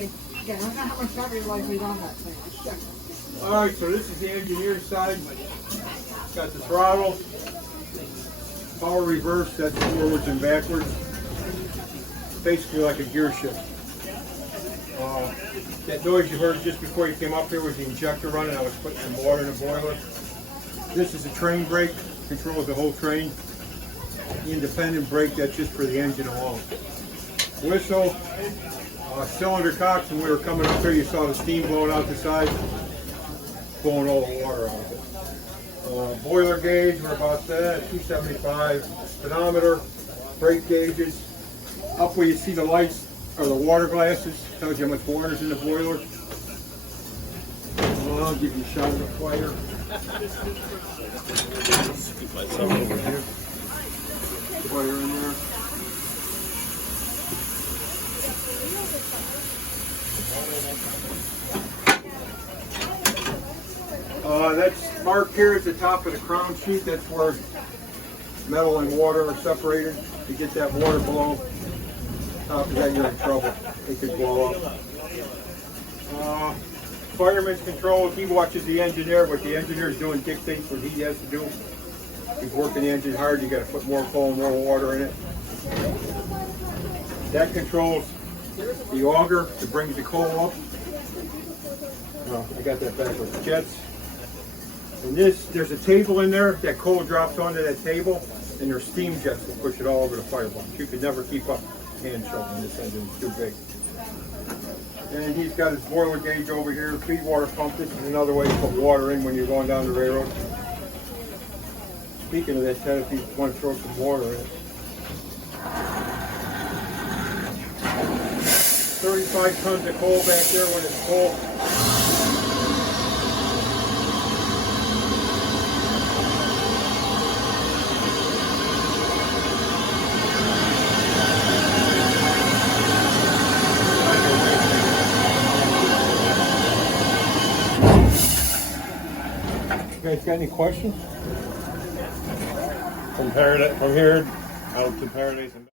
again, I don't know how much battery life is on that thing. Alright, so this is the engineer side. Got the throttle, power reverse, that's forwards and backwards. Basically like a gear shift. That noise you heard just before you came up here was the injector running. I was putting some water in the boiler. This is a train brake, controls the whole train. The independent brake, that's just for the engine alone. Whistle, cylinder cocks, when we were coming up here, you saw the steam blowing out the side, blowing all the water out of it. Boiler gauge, we're about that, 275. Speedometer, brake gauges. Up where you see the lights are the water glasses, tells you how much water is in the boiler. Well, I'll give you a shot of the fire. Scoop myself over here. Fire in there. That's marked here at the top of the crown sheet. That's where metal and water are separated. You get that water below top of that, you're in trouble. It could blow up. Fireman's control, he watches the engineer. What the engineer's doing dictates what he has to do. He's working the engine hard, you got to put more coal and more water in it. That controls the auger that brings the coal up. I got that backwards. Jets. And this, there's a table in there. That coal drops onto that table, and there's steam jets that push it all over the firebox. You could never keep up hand shoveling this engine, it's too big. And he's got his boiler gauge over here, feed water pump. This is another way to put water in when you're going down the railroad. Speaking of that, Ted, if you want to throw some water in it. 35 tons of coal back there when it's full. You guys got any questions? From here out to Paradise and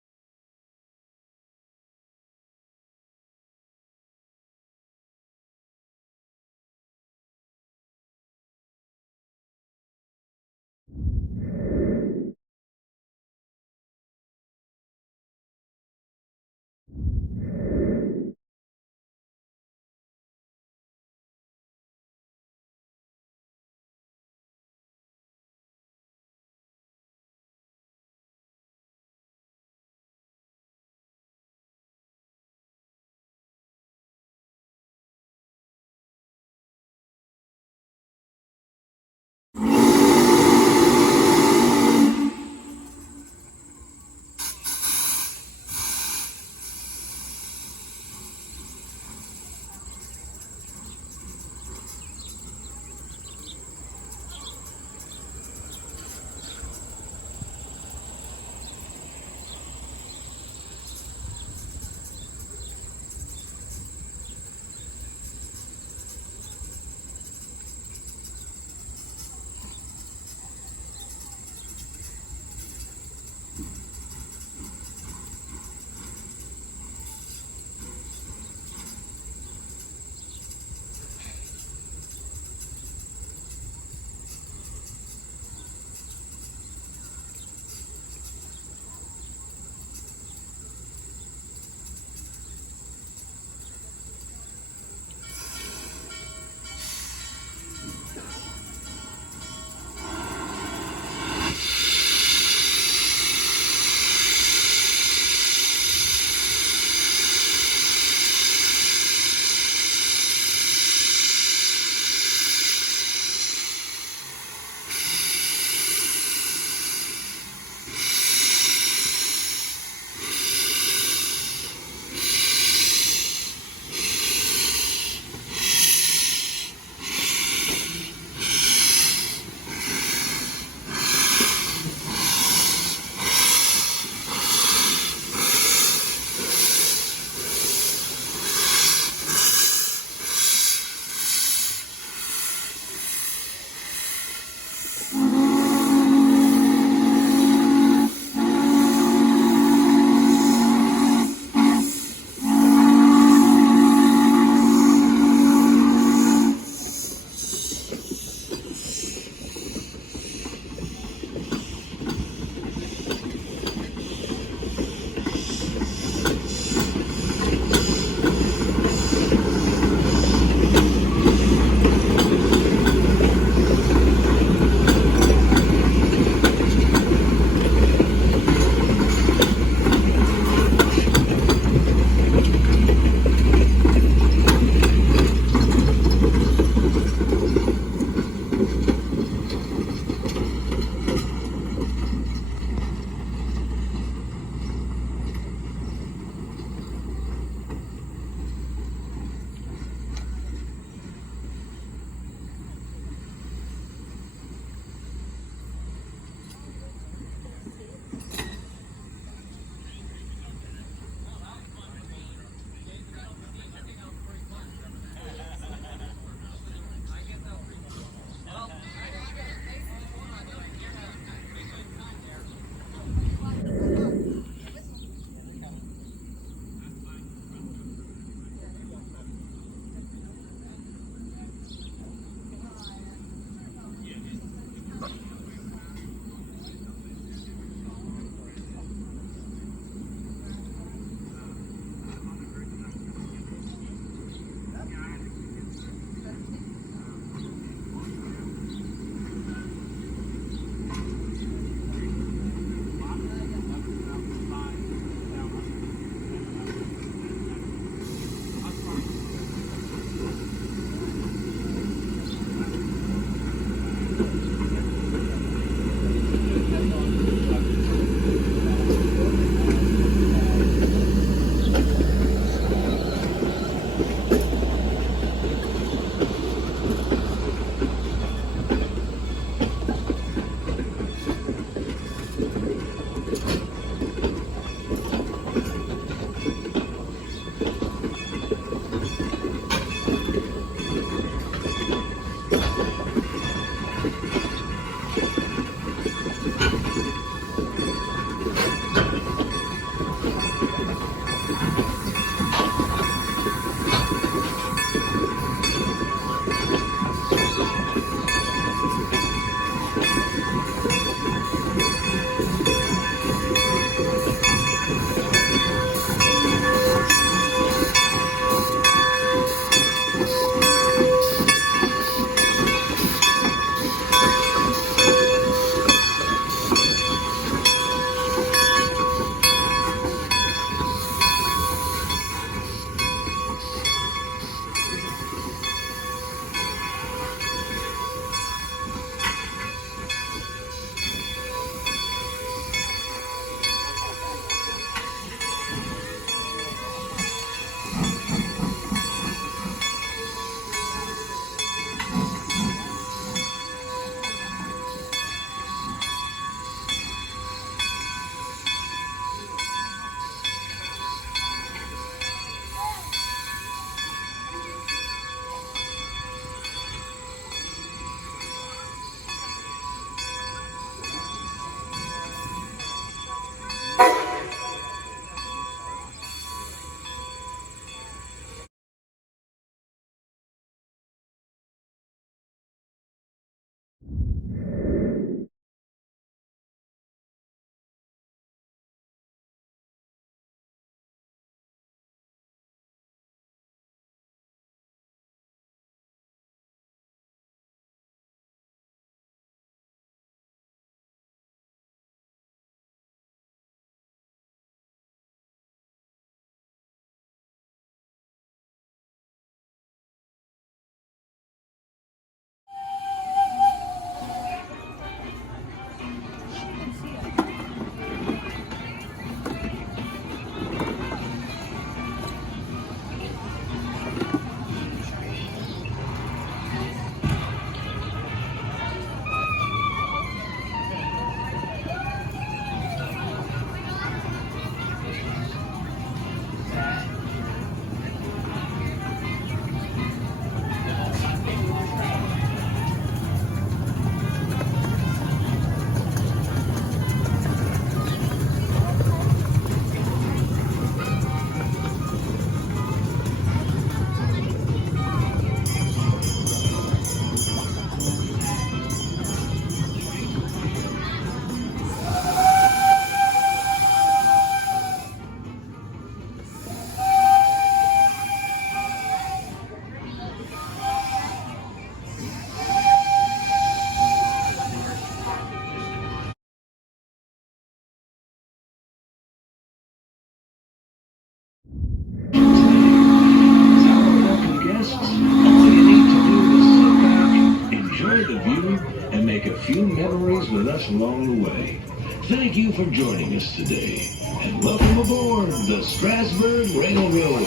travels with us along the way. Thank you for joining us today, and welcome aboard the Strasburg Railroad.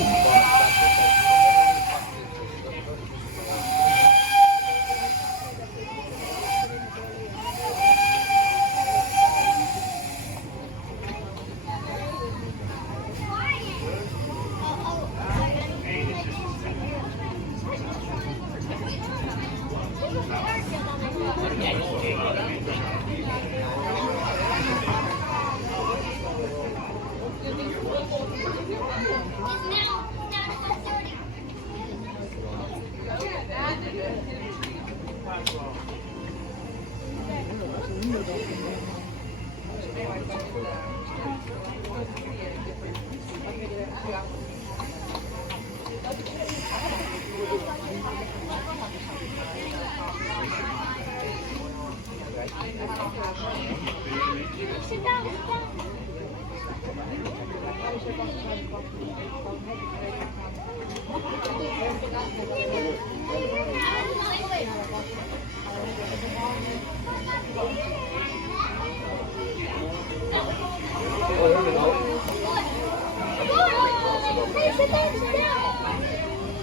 Sit down.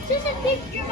Just a picture.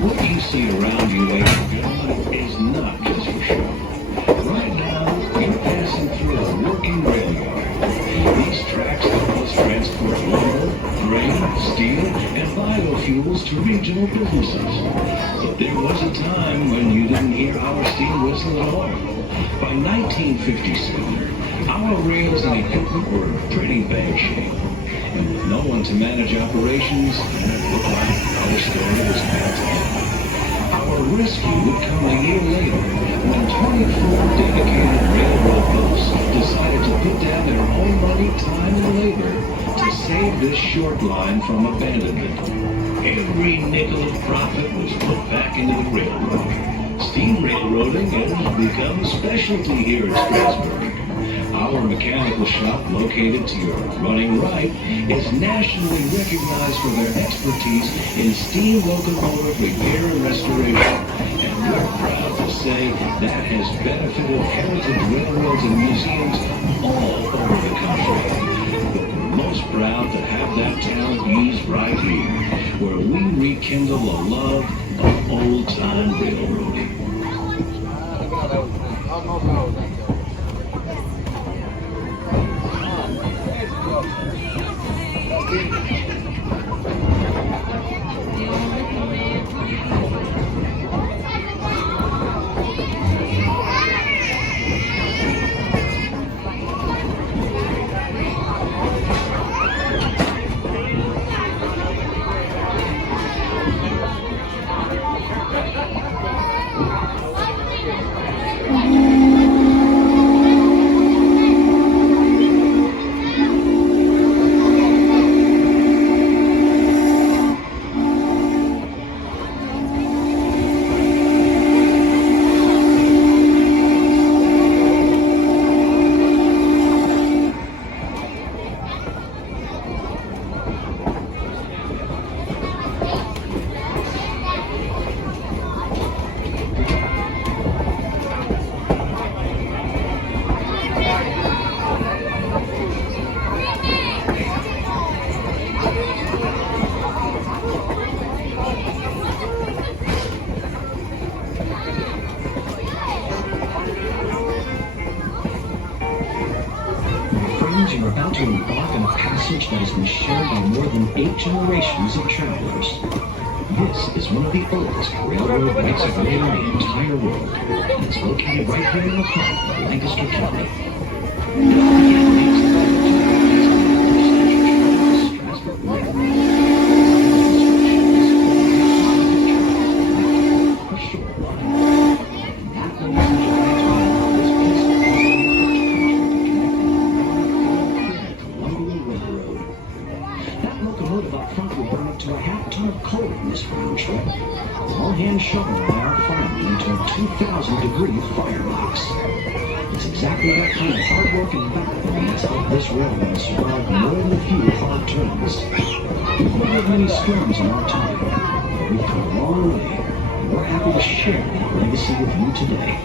What you see around you, ladies and gentlemen, is not just for show. Right now, you're passing through a working rail yard. These tracks help us transport lumber, grain, steel, and biofuels to regional businesses. But there was a time when you didn't hear our steel whistle at all. By 1957, our rails and equipment were in pretty bad shape. And with no one to manage operations, it looked like our story was about to end. Our rescue would come a year later when 24 dedicated railroad boats decided to put down their own money, time, and labor to save this short line from abandonment. Every nickel of profit was put back into the railroad. Steam railroading has become a specialty here at Strasburg. Our mechanical shop, located to your running right, is nationally recognized for their expertise in steam locomotive repair and restoration. And we're proud to say that has benefited heritage railroads and museums all over the country. But we're most proud to have that talent used right here, where we rekindle a love of old-time railroading. about to embark on a passage that has been shared by more than 8 generations of travelers. This is one of the oldest railroad rights of way in the entire world, and it's located right here in the heart of Lancaster County. Strasburg Railroad. A short line. That ladies and gentlemen, is this That locomotive up front will burn up to a half-ton of coal in this round trip, all hand shoveled by our firemen into a 2,000-degree firebox. It's exactly that kind of hard work and backbone that's helped this railroad survive more than a few hard turns. We've weathered many storms in our time, but we've come a long way, and we're happy to share that legacy with you today.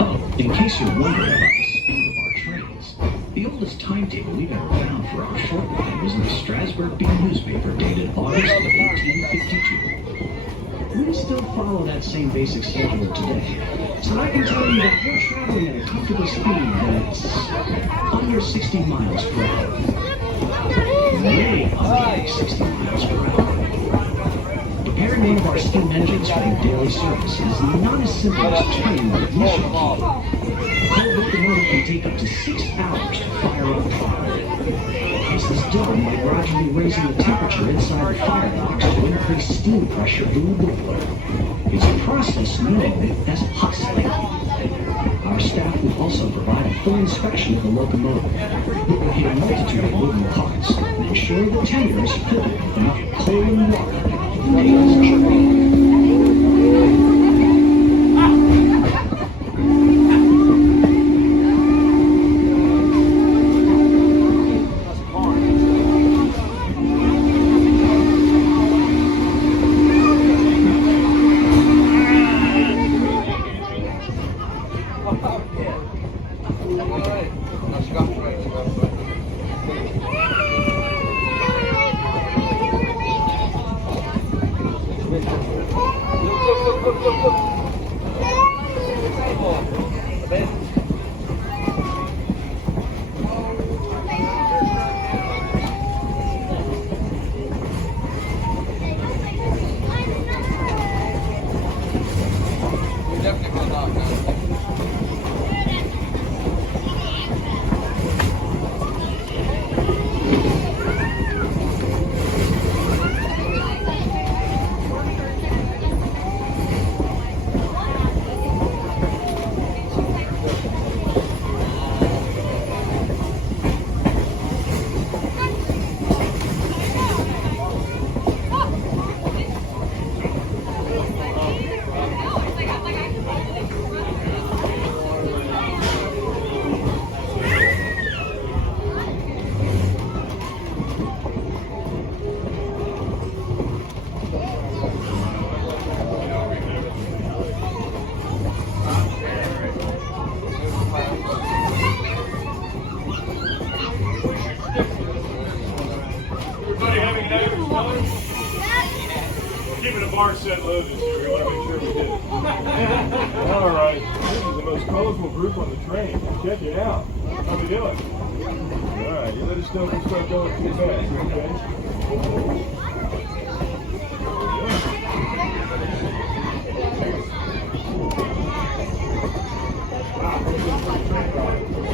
Oh, in case you're wondering about the speed of our trains, the oldest timetable we've ever found for our short line was in the Strasburg newspaper dated August of 1852. We still follow that same basic schedule today, so I can tell you that we're traveling at a comfortable speed that's under 60 miles per hour. Way under 60 miles per hour. Preparing one of our steam engines for your daily service is not as simple as turning the ignition key. A coal locomotive can take up to 6 hours to fire up properly. This is done by gradually raising the temperature inside the firebox to increase steam pressure in the boiler. It's a process known as hustling. Our staff will also provide a full inspection of the locomotive. We will hit a multitude of moving parts and ensure the tender is filled with enough coal and water for the day's journey. Keeping the bar set loaded, so we want to make sure we did it. All right, this is the most colorful group on the train. Check it out. How we doing? All right, you let us know if we start going too fast, okay?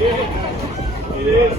Yeah, it is,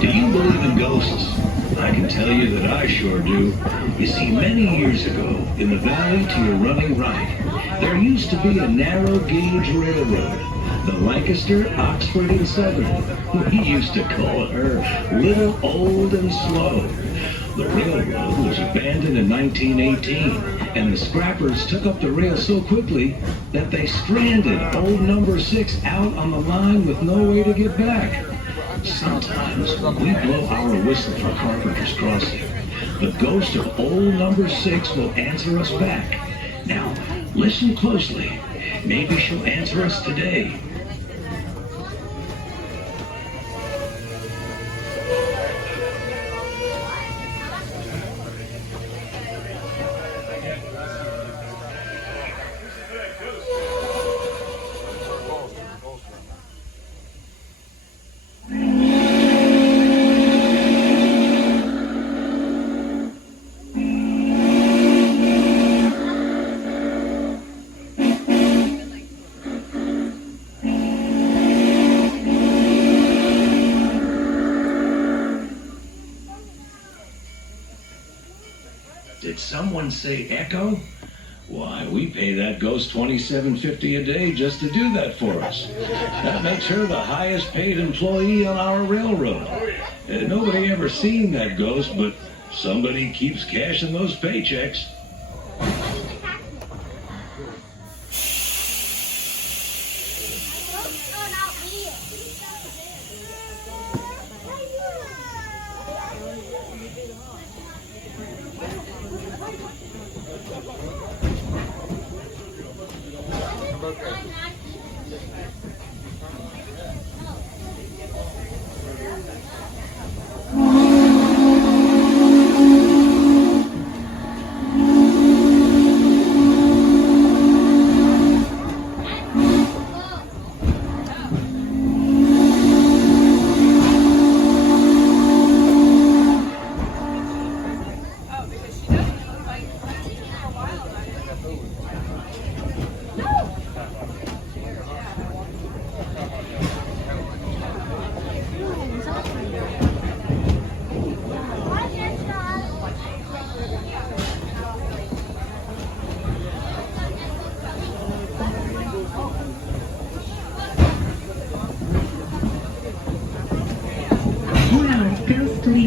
Do you believe in ghosts? I can tell you that I sure do. You see, many years ago, in the valley to your running right, there used to be a narrow gauge railroad, the Lancaster, Oxford, and Southern. We used to call her Little, Old, and Slow. The railroad was abandoned in 1918, and the scrappers took up the rail so quickly that they stranded old number 6 out on the line with no way to get back. Sometimes when we blow our whistle for Carpenter's Crossing, the ghost of old number 6 will answer us back. Now, listen closely. Maybe she'll answer us today. Did someone say echo? Why, we pay that ghost $27.50 a day just to do that for us. That makes her the highest paid employee on our railroad. Nobody ever seen that ghost, but somebody keeps cashing those paychecks.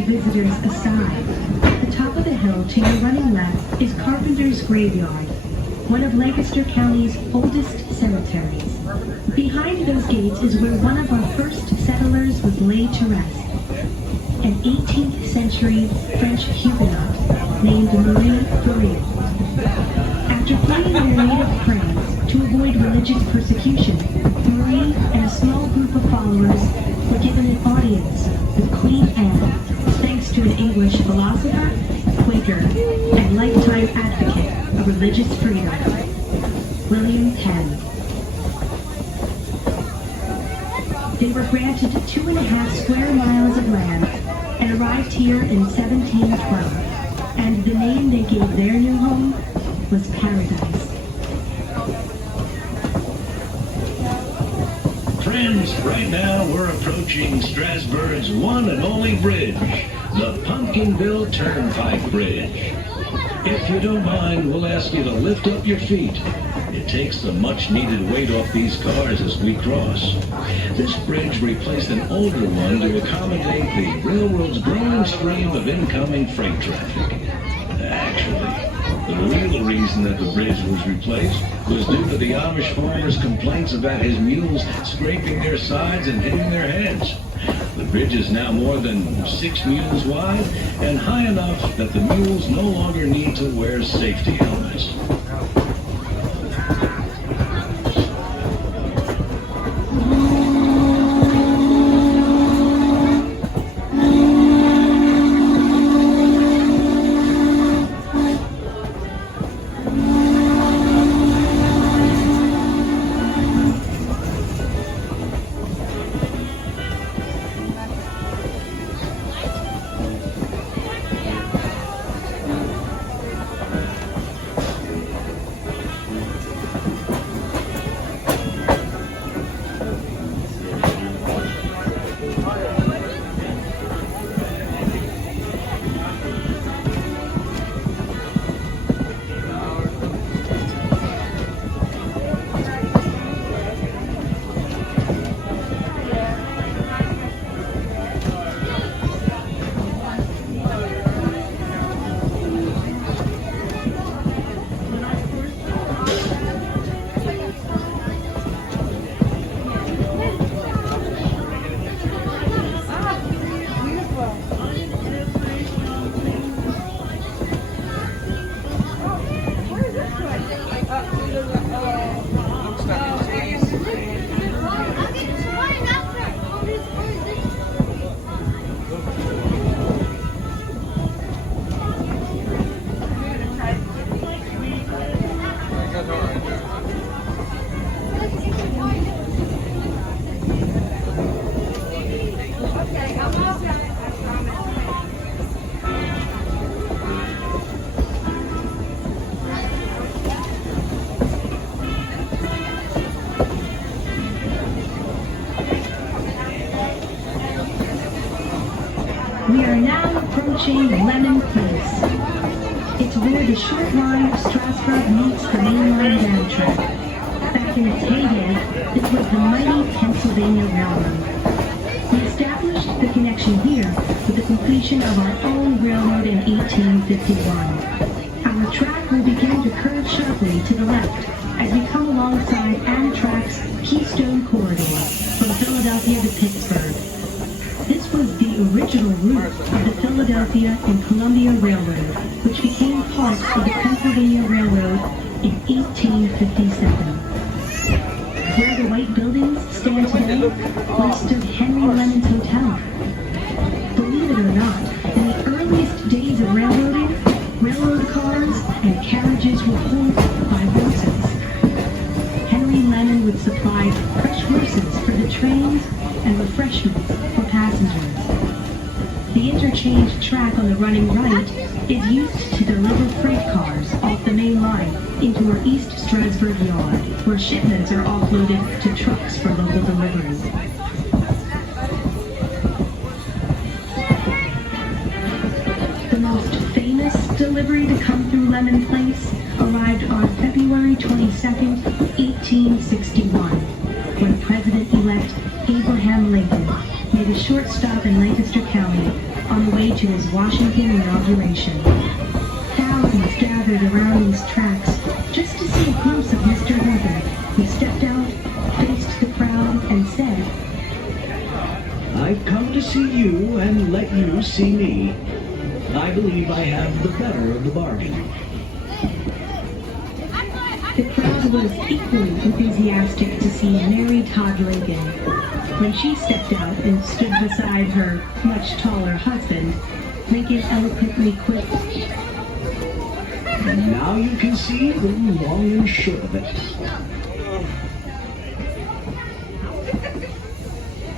Visitors aside, at the top of the hill to your running left is Carpenter's Graveyard, one of Lancaster County's oldest cemeteries. Behind those gates is where one of our first settlers was laid to rest, an 18th century French Huguenot named Marie Curie. After fleeing their native France to avoid religious persecution, Marie and a small group of followers were given an audience with Queen Anne, thanks to an English philosopher, Quaker, and lifetime advocate of religious freedom, William Penn. They were granted 2.5 square miles of land and arrived here in 1712, and the name they gave their new home was Paradise. Friends, right now we're approaching Strasburg's one and only bridge, the Pumpkinville Turnpike Bridge. If you don't mind, we'll ask you to lift up your feet. It It takes the much-needed weight off these cars as we cross. This bridge replaced an older one to accommodate the railroad's growing stream of incoming freight traffic. Actually, the real reason that the bridge was replaced was due to the Amish farmer's complaints about his mules scraping their sides and hitting their heads. The bridge is now more than 6 mules wide and high enough that the mules no longer need to wear safety helmets. We are now approaching Lemon Place. It's where the short line of Strasburg meets the mainline van track. Back in its heyday, this was the mighty Pennsylvania Railroad. We established the connection here with the completion of our own railroad in 1851. Our track will begin to curve sharply to the left as we come alongside Amtrak's Keystone Corridor from Philadelphia to Pittsburgh. This was the original route of the Philadelphia and Columbia Railroad, which became part of the Pennsylvania Railroad in 1857. Where the white buildings stand today, once stood Henry Lemon's Hotel. Believe it or not, in the earliest days of railroading, railroad cars and carriages were pulled by horses. Henry Lemon would supply fresh horses for the trains and refreshments for passengers. The interchange track on the running right is used to deliver freight cars off the main line into our East Strasburg yard, where shipments are offloaded to trucks for local delivery. The most famous delivery to come through Lemon Place arrived on February 22nd, 1861, when President-elect Abraham Lincoln made a short stop in Lancaster County on the way to his Washington inauguration. Thousands gathered around these tracks just to see a glimpse of Mr. Lincoln, who stepped out, faced the crowd, and said, "I've come to see you and let you see me. I believe I have the better of the bargain." The crowd was equally enthusiastic to see Mary Todd Lincoln. When she stepped out and stood beside her much taller husband, Lincoln eloquently quipped, "Now you can see the long and short of it."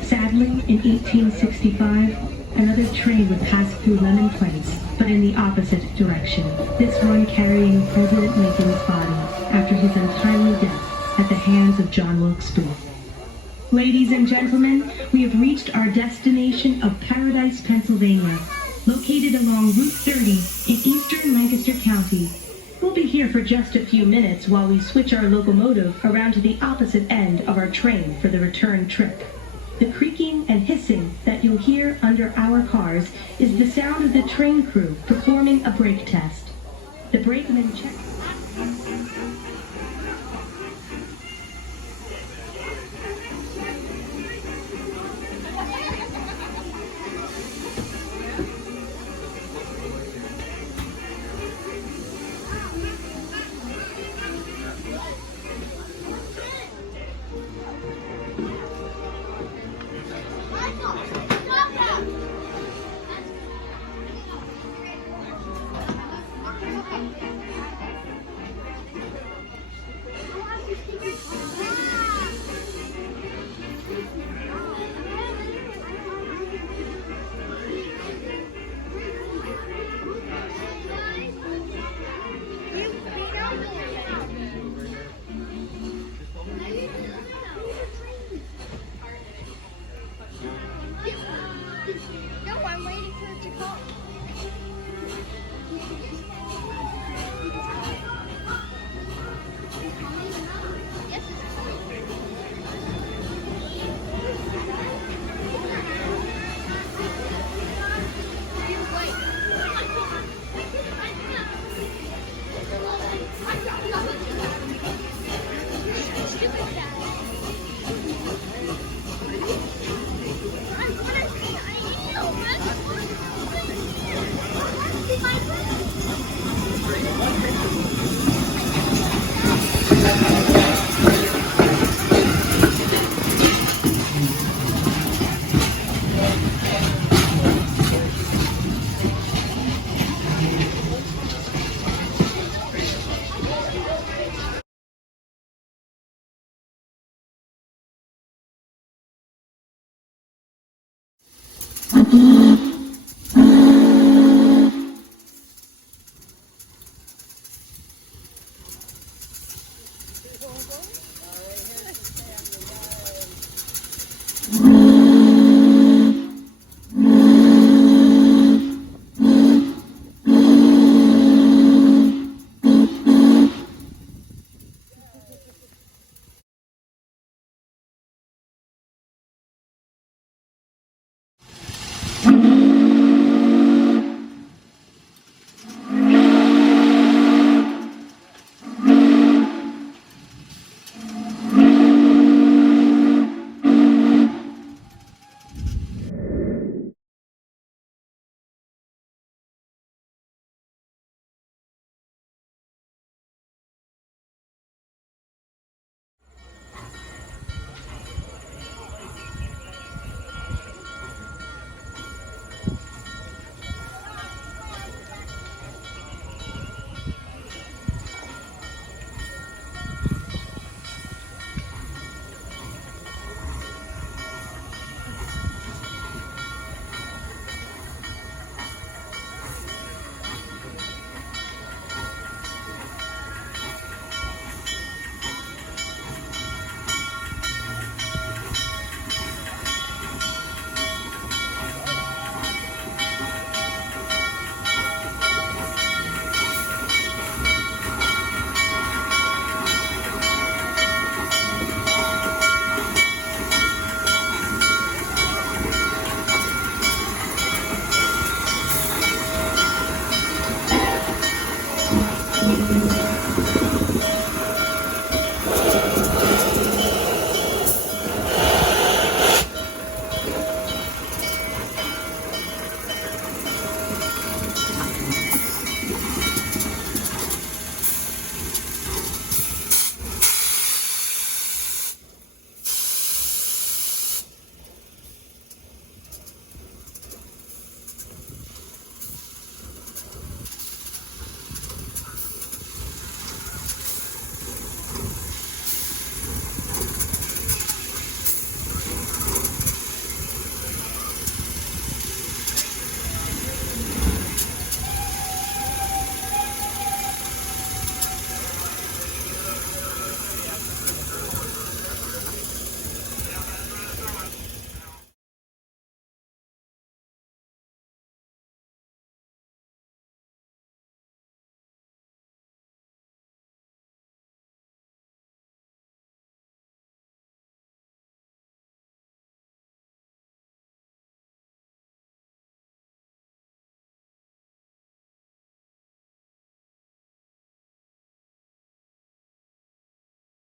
Sadly, in 1865, another train would pass through Lemon Place, but in the opposite direction. This one carrying President Lincoln's body after his untimely death at the hands of John Wilkes Booth. Ladies and gentlemen, we have reached our destination of Paradise, Pennsylvania, located along Route 30 in eastern Lancaster County. We'll be here for just a few minutes while we switch our locomotive around to the opposite end of our train for the return trip. The creaking and hissing that you'll hear under our cars is the sound of the train crew performing a brake test. The brakeman checks